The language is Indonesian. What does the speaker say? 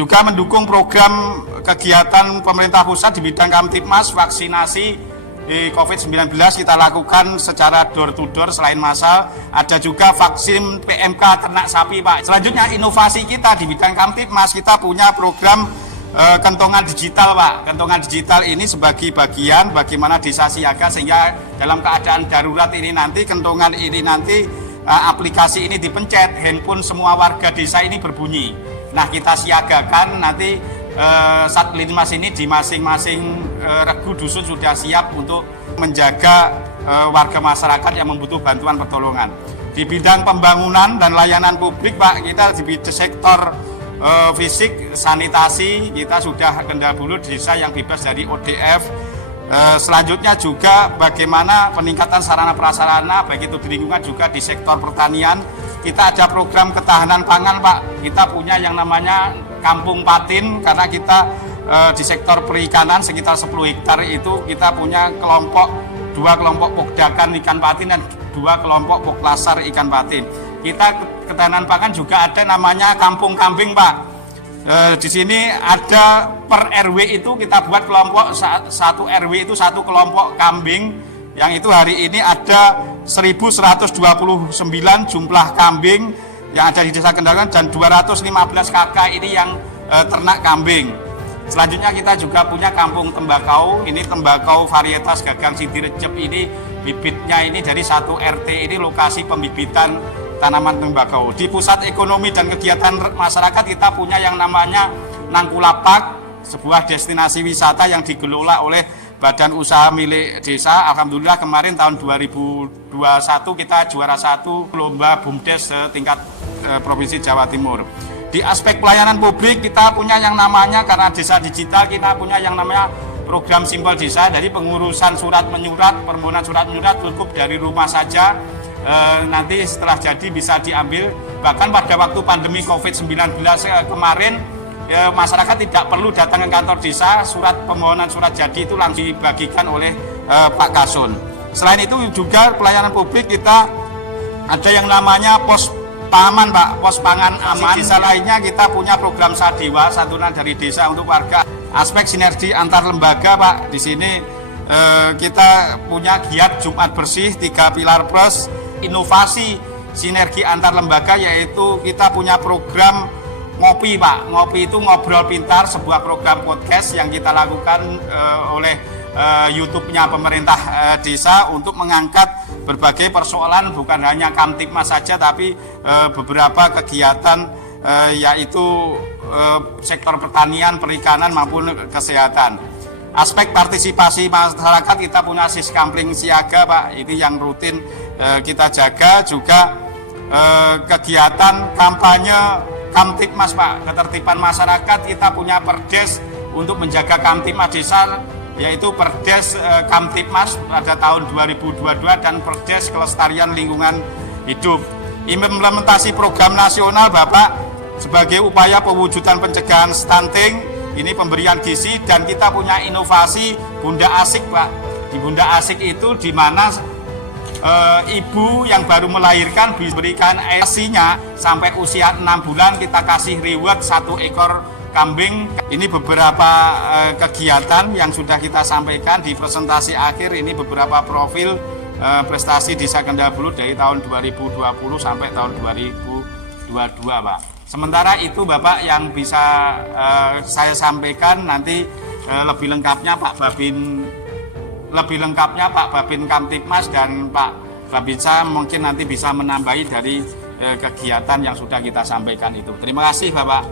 Juga mendukung program kegiatan pemerintah pusat di bidang Kamtibmas, vaksinasi COVID-19 kita lakukan secara door to door selain massal. Ada juga vaksin PMK ternak sapi, Pak. Selanjutnya inovasi kita di bidang Kamtibmas, kita punya program kentongan digital, Pak. Kentongan digital ini sebagai bagian bagaimana desa siaga sehingga dalam keadaan darurat ini nanti kentongan ini nanti aplikasi ini dipencet, handphone semua warga desa ini berbunyi. Nah, kita siagakan nanti Satlinmas ini di masing-masing regu dusun sudah siap untuk menjaga warga masyarakat yang membutuhkan bantuan pertolongan. Di bidang pembangunan dan layanan publik, Pak, kita di sektor fisik, sanitasi, kita sudah kendal bulu desa yang bebas dari ODF. Selanjutnya juga bagaimana peningkatan sarana prasarana, baik itu di lingkungan juga di sektor pertanian. Kita ada program ketahanan pangan, Pak. Kita punya yang namanya Kampung Patin, karena kita di sektor perikanan sekitar 10 hektar itu kita punya dua kelompok pokdakan ikan patin dan 2 kelompok poklasar ikan patin. Kita ketahanan pangan juga ada namanya Kampung Kambing, Pak. Di sini ada per RW itu kita buat kelompok, satu RW itu satu kelompok kambing, yang itu hari ini ada 1129 jumlah kambing yang ada di Desa Kendal dan 215 kakak ini yang ternak kambing. Selanjutnya kita juga punya Kampung Tembakau. Ini tembakau varietas Gagang Sidirecep ini bibitnya ini dari satu RT ini lokasi pembibitan tanaman tembakau. Di pusat ekonomi dan kegiatan masyarakat kita punya yang namanya Nangkulapak, sebuah destinasi wisata yang dikelola oleh badan usaha milik desa. Alhamdulillah kemarin tahun 2021 kita juara 1 lomba BUMDes tingkat Provinsi Jawa Timur. Di aspek pelayanan publik kita punya yang namanya, karena desa digital kita punya yang namanya program Simpel Desa. Jadi pengurusan surat menyurat, permohonan surat menyurat cukup dari rumah saja. Nanti setelah jadi bisa diambil. Bahkan pada waktu pandemi COVID-19 kemarin masyarakat tidak perlu datang ke kantor desa, surat permohonan surat jadi itu langsung dibagikan oleh Pak Kasun. Selain itu juga pelayanan publik kita ada yang namanya pos paman, Pak, pos pangan aman. Di desa lainnya kita punya program Sadewa, santunan dari desa untuk warga. Aspek sinergi antar lembaga, Pak, di sini kita punya giat Jumat Bersih 3 Pilar Plus. Inovasi sinergi antar lembaga yaitu kita punya program Ngopi, Pak. Ngopi itu Ngobrol Pintar, sebuah program podcast yang kita lakukan oleh YouTube-nya pemerintah desa untuk mengangkat berbagai persoalan, bukan hanya Kamtibmas saja, tapi beberapa kegiatan yaitu sektor pertanian, perikanan maupun kesehatan. Aspek partisipasi masyarakat kita punya Siskampling Siaga, Pak, ini yang rutin kita jaga. Juga kegiatan kampanye Kamtibmas, Pak, ketertiban masyarakat kita punya Perdes untuk menjaga Kamtibmas desa, yaitu Perdes Kamtibmas pada tahun 2022 dan Perdes Kelestarian Lingkungan Hidup. Implementasi program nasional, Bapak, sebagai upaya pewujudan pencegahan stunting, ini pemberian gizi, dan kita punya inovasi Bunda Asik, Pak. Di Bunda Asik itu di mana ibu yang baru melahirkan diberikan ASI-nya sampai usia 6 bulan, kita kasih reward 1 ekor kambing. Ini beberapa kegiatan yang sudah kita sampaikan di presentasi akhir. Ini beberapa profil prestasi Desa Kendal Bulu dari tahun 2020 sampai tahun 2022, Pak. Sementara itu, Bapak, yang bisa saya sampaikan nanti lebih lengkapnya Pak Babin Kamtibmas dan Pak Babinsa mungkin nanti bisa menambahi dari kegiatan yang sudah kita sampaikan itu. Terima kasih, Bapak.